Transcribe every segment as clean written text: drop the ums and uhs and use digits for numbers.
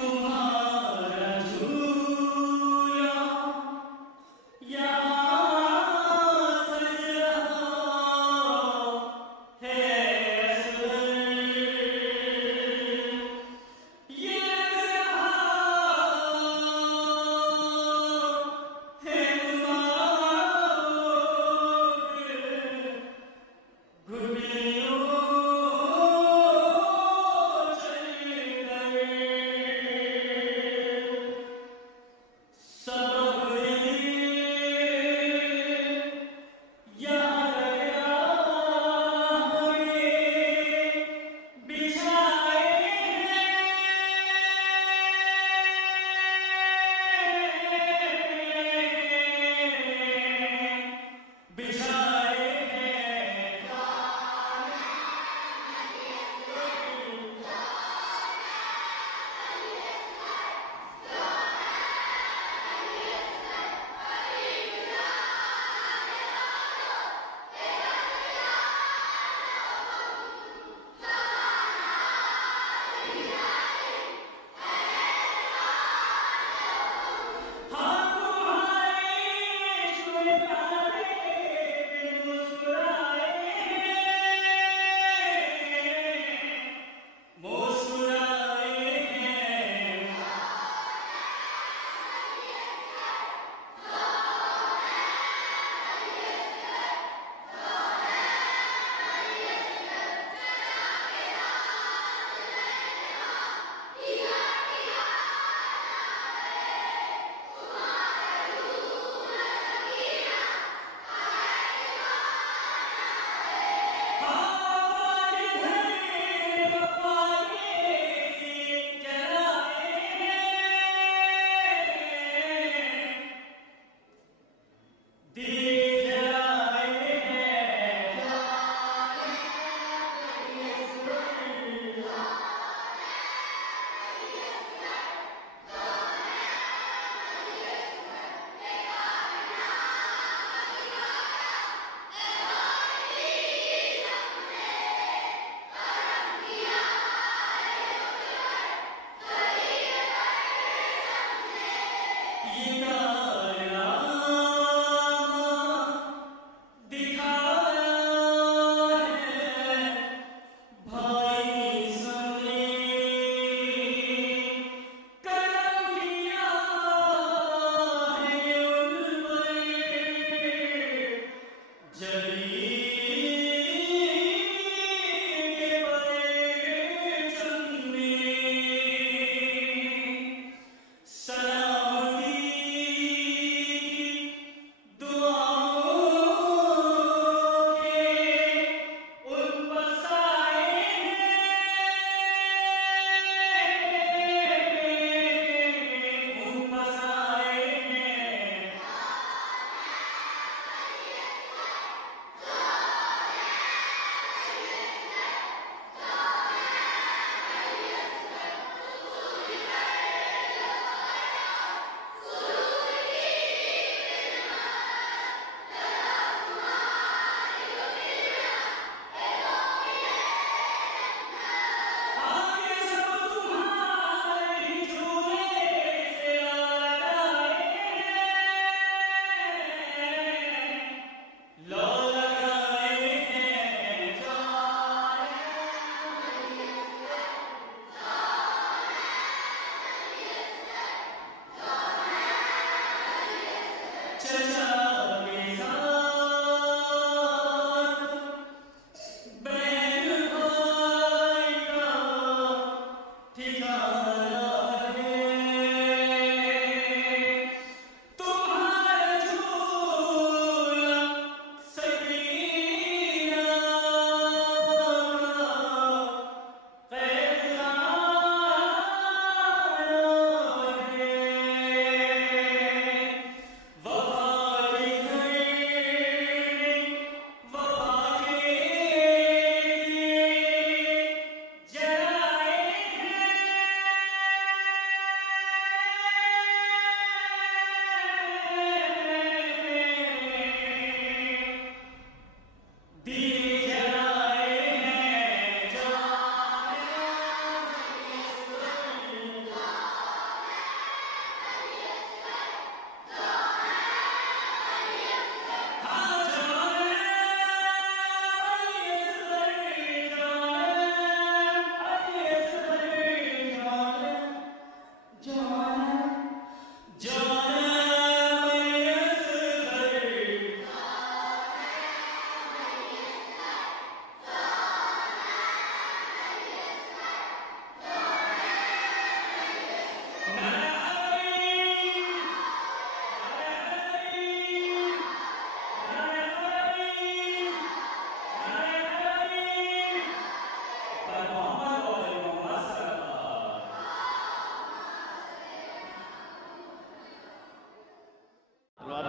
तुम्हारा झूला यहाँ सज रहा है असर, ये लग रहा है तुम्हारे घुटनों चलकर।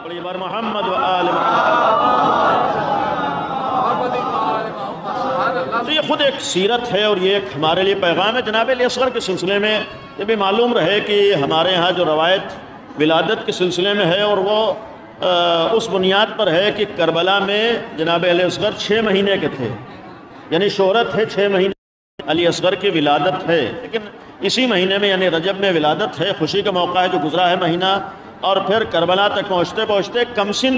बड़ी बार मोहम्मद व आल मोहम्मद। तो ये खुद एक सीरत है और ये एक हमारे लिए पैगाम है। जनाब अली असगर के सिलसिले में ये भी मालूम रहे कि हमारे यहाँ जो रवायत विलादत के सिलसिले में है और वो उस बुनियाद पर है कि करबला में जनाब अली असगर 6 महीने के थे, यानी शोहरत है 6 महीने अली असगर की विलादत है। लेकिन इसी महीने में यानी रजब में विलादत है, खुशी का मौका है जो गुजरा है महीना। और फिर करबला तक पहुँचते पहुँचते कमसिन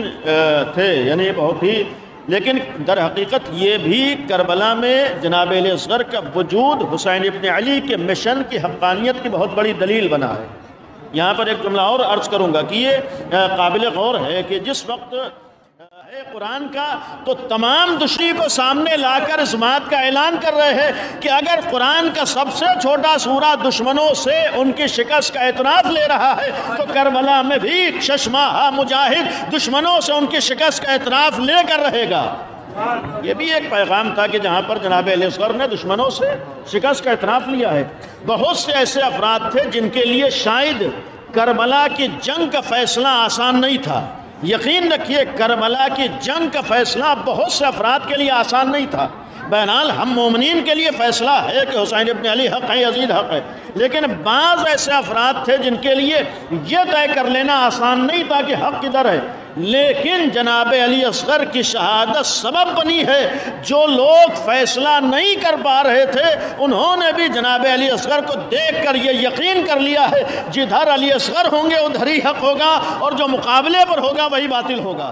थे, यानी बहुत ही, लेकिन दर हकीकत ये भी करबला में जनाब अली असगर का वजूद हुसैन इब्न अली के मिशन की हक़ानियत की बहुत बड़ी दलील बना है। यहाँ पर एक जुमला और अर्ज़ करूँगा कि ये काबिल गौर है कि जिस वक्त है कुरान का तो तमाम दुश्मनी को सामने लाकर इस बात का ऐलान कर रहे हैं कि अगर कुरान का सबसे छोटा सूरा दुश्मनों से उनकी शिकस्त का एतराफ़ ले रहा है तो करबला में भी शशमाहा मुजाहिद दुश्मनों से उनकी शिकस्त का एतराफ़ लेकर रहेगा। ये भी एक पैगाम था कि जहाँ पर जनाब अली असगर ने दुश्मनों से शिकस्त का एतराफ़ लिया है। बहुत से ऐसे अफराद थे जिनके लिए शायद करबला की जंग का फ़ैसला आसान नहीं था। यकीन रखिए करबला की जंग का फ़ैसला बहुत से अफराद के लिए आसान नहीं था। बहरहाल हम मोमिनीन के लिए फ़ैसला है कि हुसैन इब्न अली हक़ है, यज़ीद हक़ है, लेकिन बाज़ ऐसे अफराद थे जिनके लिए यह तय कर लेना आसान नहीं था कि हक़ किधर है। लेकिन जनाब अली असगर की शहादत सबब बनी है। जो लोग फ़ैसला नहीं कर पा रहे थे उन्होंने भी जनाब अली असगर को देख कर ये यकीन कर लिया है जिधर अली असगर होंगे उधर ही हक़ होगा और जो मुकाबले पर होगा वही बातिल होगा।